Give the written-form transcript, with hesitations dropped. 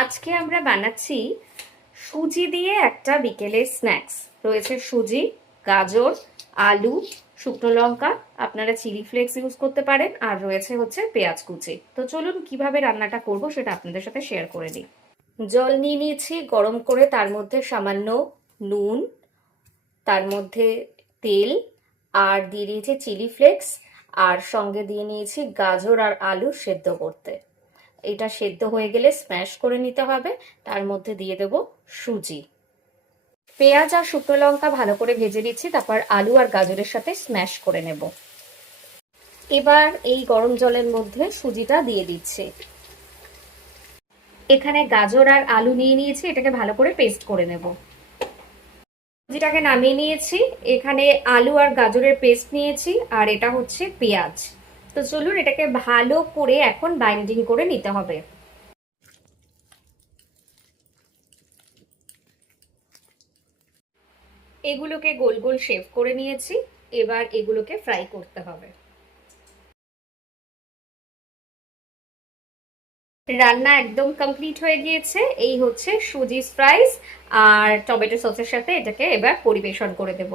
আজকে আমরা বানাচ্ছি সুজি দিয়ে একটা বিকেলের স্ন্যাক্স। রয়েছে সুজি, গাজর, আলু, শুকনো লঙ্কা, আপনারা চিলি ফ্লেক্স ইউজ করতে পারেন, আর রয়েছে হচ্ছে পেঁয়াজ কুচি। তো চলুন কিভাবে রান্নাটা করব সেটা আপনাদের সাথে শেয়ার করে দিই। জল নিয়ে নিয়েছি গরম করে, তার মধ্যে সামান্য নুন, তার মধ্যে তেল, আর দিয়ে দিয়েছি চিলি ফ্লেক্স, আর সঙ্গে দিয়ে নিয়েছি গাজর আর আলু সেদ্ধ করতে। এটা সেদ্ধ হয়ে গেলে স্ম্যাশ করে নিতে হবে। তার মধ্যে দিয়ে দেব সুজি। পেঁয়াজ আর শুকনো লঙ্কা ভালো করে ভেজে নিচ্ছি, তারপর আলু আর গাজরের সাথে স্ম্যাশ করে নেব। এবার এই গরম জলের মধ্যে সুজিটা দিয়ে দিচ্ছি। এখানে গাজর আর আলু নিয়ে নিয়েছি, এটাকে ভালো করে পেস্ট করে নেব। সুজিটাকে নামিয়ে নিয়েছি, এখানে আলু আর গাজরের পেস্ট নিয়েছি, আর এটা হচ্ছে পেঁয়াজ। তো চলুন এটাকে ভালো করে এখন বাইন্ডিং করে নিতে হবে। এগুলোকে গোল গোল শেপ করে নিয়েছি, এবার এগুলোকে ফ্রাই করতে হবে। রান্না একদম কমপ্লিট হয়ে গিয়েছে। এই হচ্ছে সুজি ফ্রাইস, আর টমেটো সসের সাথে এটাকে এবার পরিবেশন করে দেব।